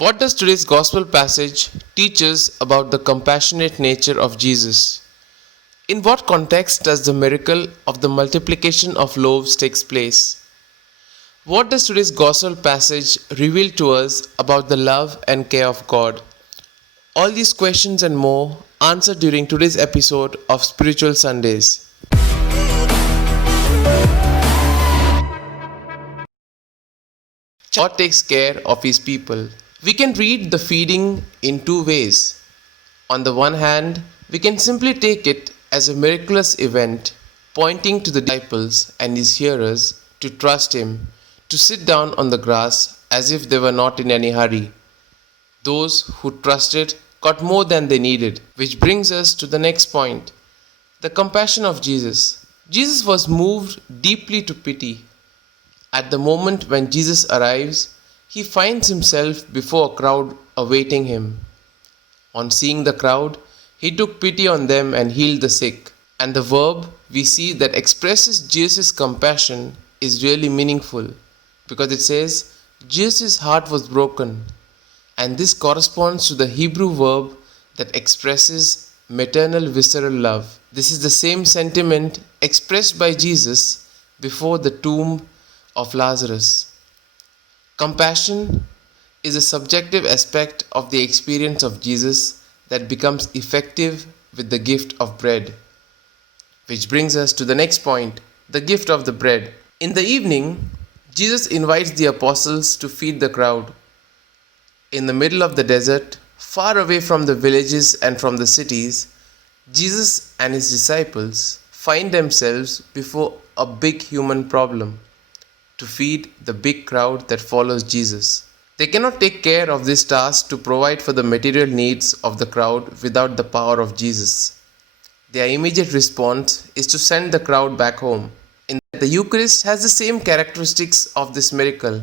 What does today's gospel passage teach us about the compassionate nature of Jesus? In what context does the miracle of the multiplication of loaves takes place? What does today's gospel passage reveal to us about the love and care of God? All these questions and more answered during today's episode of Spiritual Sundays. God takes care of his people. We can read the feeding in two ways. On the one hand, we can simply take it as a miraculous event, pointing to the disciples and his hearers to trust him, to sit down on the grass as if they were not in any hurry. Those who trusted got more than they needed, which brings us to the next point, the compassion of Jesus. Jesus was moved deeply to pity. At the moment when Jesus arrives, he finds himself before a crowd awaiting him. On seeing the crowd, he took pity on them and healed the sick. And the verb we see that expresses Jesus' compassion is really meaningful because it says Jesus' heart was broken. And this corresponds to the Hebrew verb that expresses maternal visceral love. This is the same sentiment expressed by Jesus before the tomb of Lazarus. Compassion is a subjective aspect of the experience of Jesus that becomes effective with the gift of bread. Which brings us to the next point, the gift of the bread. In the evening, Jesus invites the apostles to feed the crowd. In the middle of the desert, far away from the villages and from the cities, Jesus and his disciples find themselves before a big human problem: to feed the big crowd that follows Jesus. They cannot take care of this task to provide for the material needs of the crowd without the power of Jesus. Their immediate response is to send the crowd back home. The Eucharist has the same characteristics of this miracle: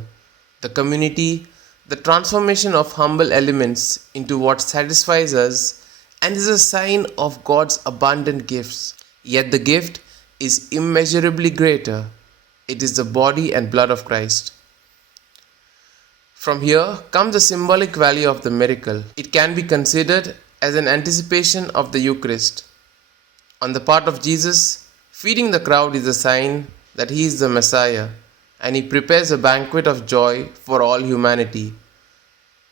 the community, the transformation of humble elements into what satisfies us, and is a sign of God's abundant gifts. Yet the gift is immeasurably greater. It is the body and blood of Christ. From here comes the symbolic value of the miracle. It can be considered as an anticipation of the Eucharist. On the part of Jesus, feeding the crowd is a sign that he is the Messiah, and he prepares a banquet of joy for all humanity.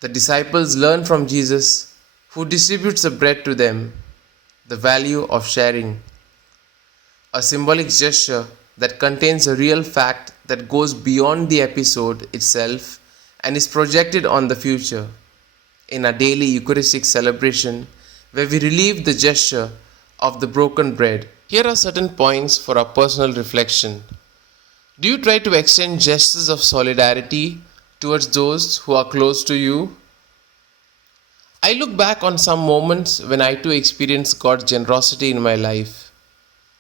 The disciples learn from Jesus, who distributes the bread to them, the value of sharing. A symbolic gesture that contains a real fact that goes beyond the episode itself and is projected on the future. In our daily Eucharistic celebration, where we relieve the gesture of the broken bread, here are certain points for our personal reflection. Do you try to extend gestures of solidarity towards those who are close to you? I look back on some moments when I too experienced God's generosity in my life,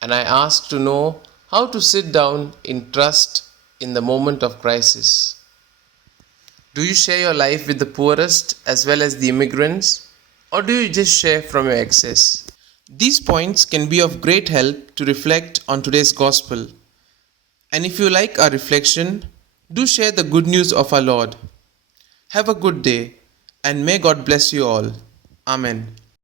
and I ask to know how to sit down in trust in the moment of crisis. Do you share your life with the poorest as well as the immigrants, or do you just share from your excess? These points can be of great help to reflect on today's gospel. And if you like our reflection, do share the good news of our Lord. Have a good day, and may God bless you all. Amen.